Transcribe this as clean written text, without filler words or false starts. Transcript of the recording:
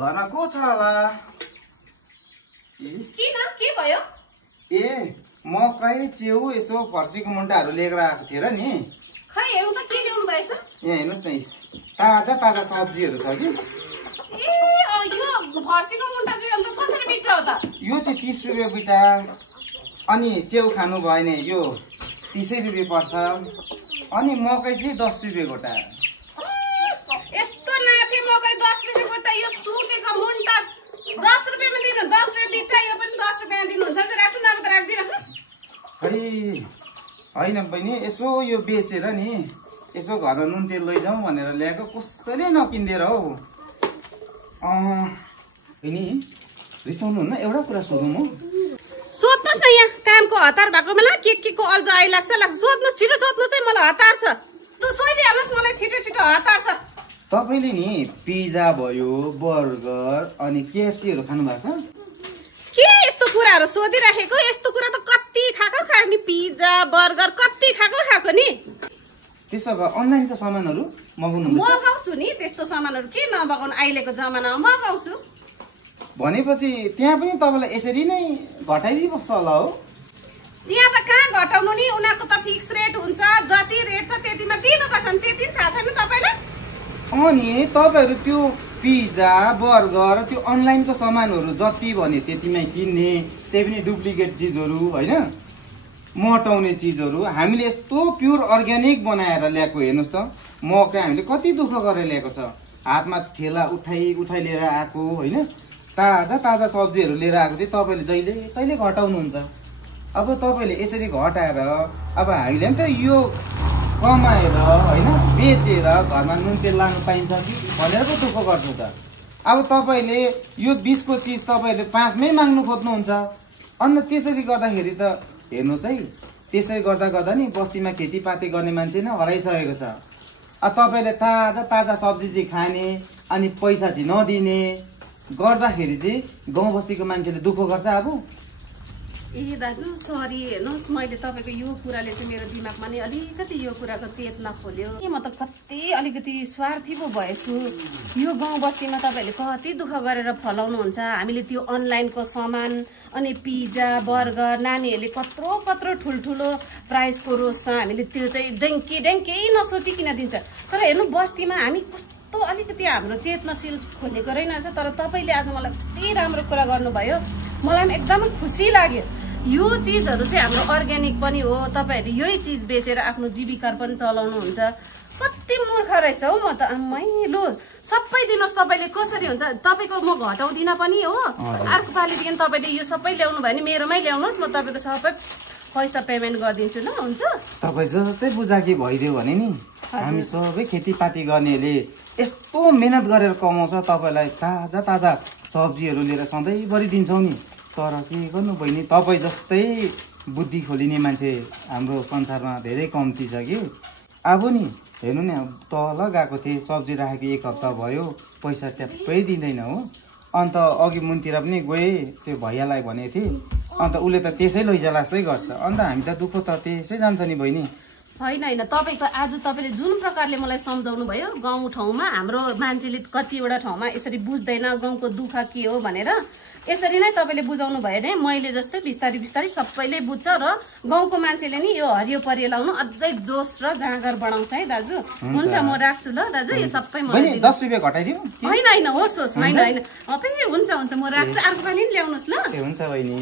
घरमा को छ होला? किन के भयो? ए मकै च्याउ यसो फर्सीको मुन्टाहरू लिएर आएको थिएँ र नि। खै हेर्नु त के ल्याउनु भएछ? यहाँ हेर्नुहोस् न, ताजा ताजा सब्जीहरू छ कि। ए यो फर्सीको मुन्टा चाहिँ अन्त कसरी बिटा हो त? यो चाहिँ 30 रुपियाँ बिटा, अनि च्याउ खानु भयो भने यो 30 रुपियाँ पर्छ, अनि मकै चाहिँ 10 रुपियाँ गोटा। यस्तो नाथे मकै 10 रुपियाँ गोटा, यो सुकेको मुन्टा 10 रुपियाँमा दिनु, 10 रुपियाँ बिटा, यो पनि 10 रुपियाँमा दिनुहुन्छ। राख्छु न, अब त राख्दिन। खै होइन बहिनी, यसो यो बेचेर नि यसो घरमा नुन तेल लैजाउँ भनेर ल्याएको, कसैले नकिन्देर हौ। बहिनी रिसाउनुहुन्न? एउटा कुरा सोधौँ म? सोध्नुहोस् न, यहाँ कामको हतार भएको बेला के को अल्झ आइलाग्छ सोध्नुहोस्, छिटो सोध्नुहोस् है, मलाई हतार छ। लु सोधिहाल्नुहोस्, मलाई छिटो छिटो हतार छ। तपाईँले नि पिज्जा भयो, बर्गर अनि केएफसीहरू खानु भएको छ? के यस्तो कुराहरू सोधिराखेको? यस्तो कुरा त कति खाएको नि, पिज्जा बर्गर कति खाएको नि। त्यसो भए अनलाइनको सामानहरू मगाउँछु नि, त्यस्तो सामानहरू के नमगाउनु, अहिलेको जमानामा मगाउँछु। भनेपछि त्यहाँ पनि तपाईँलाई यसरी नै घटाइदिबस्छ होला हो? त्यहाँ त कहाँ घटाउनु नि, उनीहरूको त फिक्स रेट हुन्छ, जति रेट छ त्यतिमा दिनुपर्छ नि, त्यति थाहा छैन तपाईँलाई? अनि तपाईँहरू त्यो पिज्जा बर्गर त्यो अनलाइनको सामानहरू जति भने त्यतिमै किन्ने, त्यही पनि डुप्लिकेट चिजहरू होइन, मटाउने चिजहरू। हामीले यस्तो प्योर अर्ग्यानिक बनाएर ल्याएको हेर्नुहोस् त, मकै हामीले कति दुःख गरेर ल्याएको छ, हातमा थेला उठाइ लिएर आएको होइन, ताजा ताजा सब्जीहरू लिएर आएको चाहिँ तपाईँले जहिले कहिले घटाउनुहुन्छ। अब तपाईँले यसरी घटाएर अब हामीले पनि त यो कमाएर होइन बेचेर घरमा नुन तेल लानु पाइन्छ कि भनेर पो दुःख गर्छु त। अब तपाईँले यो 20 को चिज तपाईँले 5 मै माग्नु खोज्नुहुन्छ। अन्त त्यसरी गर्दाखेरि त हेर्नुहोस् है, त्यसरी गर्दा नि बस्तीमा खेतीपाती गर्ने मान्छे नै हराइसकेको छ। अब तपाईँले ताजा ताजा सब्जी चाहिँ खाने अनि पैसा चाहिँ नदिने गर्दाखेरि चाहिँ गाउँ बस्तीको मान्छेले दुःख गर्छ। अब ए दाजु सरी, हेर्नुहोस् मैले तपाईँको यो कुराले चाहिँ मेरो दिमागमा नि अलिकति यो कुराको चेतना खोल्यो। म त कति अलिकति स्वार्थी पो भएछु। यो गाउँ बस्तीमा तपाईँहरूले कति दुःख गरेर फलाउनुहुन्छ। हामीले त्यो अनलाइनको सामान अनि पिज्जा बर्गर नानीहरूले कत्रो ठुल्ठुलो प्राइसको रोज्छ, हामीले त्यो चाहिँ डेङ्की नसोचिकन दिन्छ। तर हेर्नु बस्तीमा हामी कस्तो अलिकति हाम्रो चेतनाशील खोलेको रहेनछ। तर तपाईँले आज मलाई कति राम्रो कुरा गर्नुभयो, मलाई पनि एकदमै खुसी लाग्यो। यो चिजहरू चाहिँ हाम्रो अर्ग्यानिक पनि हो, तपाईँहरूले यही चिज बेचेर आफ्नो जीविका पनि चलाउनुहुन्छ। कति मूर्ख रहेछ हौ म त। आम्मै लु सबै दिनुहोस्, तपाईँले कसरी हुन्छ तपाईँको म घटाउँदिनँ पनि हो। अर्को पालिदेखि तपाईँले यो सबै ल्याउनु भयो भने मेरोमै ल्याउनुहोस्, म तपाईँको सबै पैसा पेमेन्ट गरिदिन्छु। ल हुन्छ? तपाईँ जस्तै बुझाकी भइदियो भने नि हामी सबै खेतीपाती गर्नेले यस्तो मेहनत गरेर कमाउँछ, तपाईँलाई ताजा ताजा सब्जीहरू लिएर सधैँभरि दिन्छौँ नि। तर के गर्नु बहिनी, तपाईँ जस्तै बुद्धि खोलिने मान्छे हाम्रो संसारमा धेरै कम्ती छ कि। अब नि हेर्नु नि, तल गएको थिएँ, सब्जी राखेको 1 हप्ता भयो, पैसा ट्याप्पै दिँदैन हो। अन्त अघि मुनतिर पनि गएँ, त्यो भैयालाई भनेको थिएँ, अन्त उसले त त्यसै लैजालाजै गर्छ। अन्त हामी त दुःख त त्यसै जान्छ नि बहिनी। होइन तपाईँको आज तपाईँले जुन प्रकारले मलाई सम्झाउनु भयो, गाउँ ठाउँमा हाम्रो मान्छेले कतिवटा ठाउँमा यसरी बुझ्दैन गाउँको दुःख के हो भनेर, यसरी नै तपाईँले बुझाउनु भयो भने मैले जस्तै बिस्तारै सबैले बुझ्छ र गाउँको मान्छेले नि यो हरियो परियो लाउनु अझै जोस र जाँगर बढाउँछ है दाजु। हुन्छ म राख्छु ल दाजु, यो सबै मलाई 10 रुपियाँ घटाइदिउँ? होइन होस् होइन, अब हुन्छ म राख्छु, अर्को पालि नि ल्याउनुहोस् ल। हुन्छ बहिनी।